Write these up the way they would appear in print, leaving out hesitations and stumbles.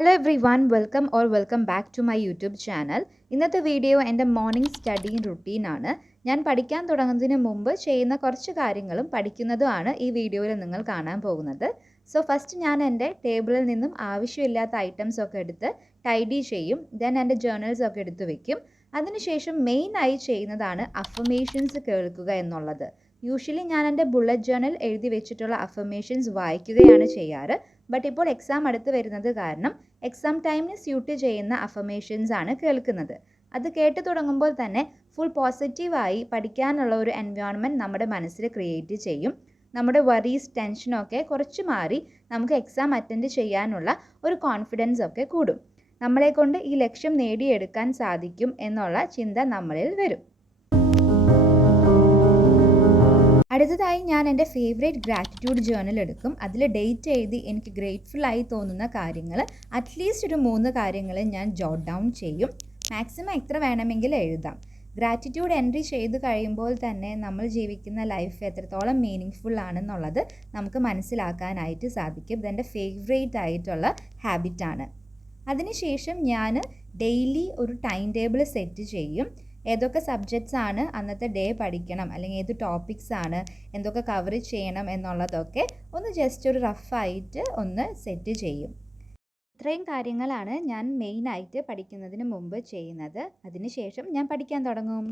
Hello everyone, welcome back to my YouTube channel. ഇന്നത്തെ video എൻ്റെ morning studying റുട്ടീനാണ്. ഞാൻ പഠിക്കാൻ തുടങ്ങുന്നതിന് മുമ്പ് ചെയ്യുന്ന കുറച്ച് കാര്യങ്ങളും പഠിക്കുന്നതുമാണ് ഈ വീഡിയോയിൽ നിങ്ങൾ കാണാൻ പോകുന്നത്. സോ ഫസ്റ്റ് ഞാൻ എൻ്റെ ടേബിളിൽ നിന്നും ആവശ്യമില്ലാത്ത ഐറ്റംസ് ഒക്കെ എടുത്ത് ടൈഡി ചെയ്യും. ദെൻ എൻ്റെ ജേർണൽസ് ഒക്കെ എടുത്ത് വെക്കും. അതിനുശേഷം മെയിനായി ചെയ്യുന്നതാണ് അഫർമേഷൻസ് കേൾക്കുക എന്നുള്ളത്. യൂഷ്വലി ഞാൻ എൻ്റെ ബുള്ളറ്റ് ജേർണൽ എഴുതി വെച്ചിട്ടുള്ള അഫർമേഷൻസ് വായിക്കുകയാണ് ചെയ്യാറ്. ബട്ട് ഇപ്പോൾ എക്സാം അടുത്ത് വരുന്നത് കാരണം എക്സാം ടൈമിന് സ്യൂട്ട് ചെയ്യുന്ന അഫർമേഷൻസ് ആണ് കേൾക്കുന്നത്. അത് കേട്ട് തുടങ്ങുമ്പോൾ തന്നെ ഫുൾ പോസിറ്റീവായി പഠിക്കാനുള്ള ഒരു എൻവയോൺമെൻറ്റ് നമ്മുടെ മനസ്സിൽ ക്രിയേറ്റ് ചെയ്യും. നമ്മുടെ വറീസ് ടെൻഷനൊക്കെ കുറച്ച് മാറി നമുക്ക് എക്സാം അറ്റൻഡ് ചെയ്യാനുള്ള ഒരു കോൺഫിഡൻസ് ഒക്കെ കൂടും. നമ്മളെക്കൊണ്ട് ഈ ലക്ഷ്യം നേടിയെടുക്കാൻ സാധിക്കും എന്നുള്ള ചിന്ത നമ്മളിൽ വരും. അടുത്തതായി ഞാൻ എൻ്റെ ഫേവറേറ്റ് ഗ്രാറ്റിറ്റ്യൂഡ് ജേർണൽ എടുക്കും. അതിൽ ഡേറ്റ് എഴുതി എനിക്ക് ഗ്രേറ്റ്ഫുള്ളായി തോന്നുന്ന കാര്യങ്ങൾ അറ്റ്ലീസ്റ്റ് ഒരു 3 കാര്യങ്ങൾ ഞാൻ ജോട്ട് ഡൗൺ ചെയ്യും. മാക്സിമം എത്ര വേണമെങ്കിലും എഴുതാം. ഗ്രാറ്റിറ്റ്യൂഡ് എൻട്രി ചെയ്ത് കഴിയുമ്പോൾ തന്നെ നമ്മൾ ജീവിക്കുന്ന ലൈഫ് എത്രത്തോളം മീനിങ് ആണെന്നുള്ളത് നമുക്ക് മനസ്സിലാക്കാനായിട്ട് സാധിക്കും. ഇതെൻ്റെ ഫേവറേറ്റ് ആയിട്ടുള്ള ഹാബിറ്റാണ്. അതിനുശേഷം ഞാൻ ഡെയിലി ഒരു ടൈം ടേബിൾ സെറ്റ് ചെയ്യും. ഏതൊക്കെ സബ്ജക്ട്സ് ആണ് അന്നത്തെ ഡേ പഠിക്കണം, അല്ലെങ്കിൽ ഏത് ടോപ്പിക്സ് ആണ്, എന്തൊക്കെ കവർ ചെയ്യണം എന്നുള്ളതൊക്കെ ഒന്ന് ജസ്റ്റ് ഒരു റഫായിട്ട് ഒന്ന് സെറ്റ് ചെയ്യും. ഇത്രയും കാര്യങ്ങളാണ് ഞാൻ മെയിനായിട്ട് പഠിക്കുന്നതിന് മുമ്പ് ചെയ്യുന്നത്. അതിനുശേഷം ഞാൻ പഠിക്കാൻ തുടങ്ങും.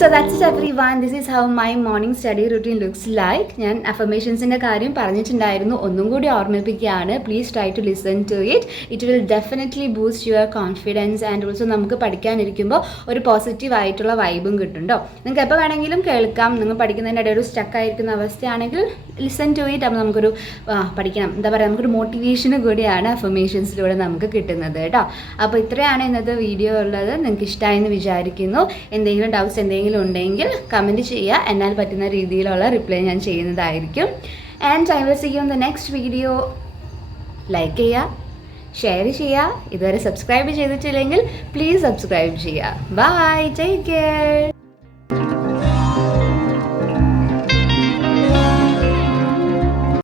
So that's it everyone. This is how my morning study routine looks like. ഞാൻ അഫർമേഷൻസിൻ്റെ കാര്യം പറഞ്ഞിട്ടുണ്ടായിരുന്നു, ഒന്നും കൂടി ഓർമ്മിപ്പിക്കുകയാണ്. Please try to listen to it. It will definitely boost your confidence and also നമുക്ക് പഠിക്കാനിരിക്കുമ്പോൾ ഒരു പോസിറ്റീവ് ആയിട്ടുള്ള വൈബും കിട്ടുന്നുണ്ടോ. നിങ്ങൾക്ക് എപ്പോൾ വേണമെങ്കിലും കേൾക്കാം. നിങ്ങൾ പഠിക്കുന്നതിൻ്റെ ഇടയിൽ ഒരു സ്റ്റക്കായിരിക്കുന്ന അവസ്ഥയാണെങ്കിൽ ലിസൺ ടു ഇറ്റ്. അപ്പോൾ നമുക്കൊരു പഠിക്കണം, എന്താ പറയുക, നമുക്കൊരു മോട്ടിവേഷന് കൂടിയാണ് അഫർമേഷൻസിലൂടെ നമുക്ക് കിട്ടുന്നത് കേട്ടോ. അപ്പോൾ ഇത്രയാണ് ഇന്നത്തെ വീഡിയോ ഉള്ളത്. നിങ്ങൾക്ക് ഇഷ്ടമായെന്ന് വിചാരിക്കുന്നു. എന്തെങ്കിലും ഡൗട്ട്സ് എന്തെങ്കിലും ഉണ്ടെങ്കിൽ കമൻറ്റ് ചെയ്യുക. എന്നാൽ പറ്റുന്ന രീതിയിലുള്ള റിപ്ലൈ ഞാൻ ചെയ്യുന്നതായിരിക്കും. And I will see you in the next video. Like ചെയ്യുക, ഷെയർ ചെയ്യുക. ഇതുവരെ സബ്സ്ക്രൈബ് ചെയ്തിട്ടില്ലെങ്കിൽ പ്ലീസ് സബ്സ്ക്രൈബ് ചെയ്യുക. Bye, take care.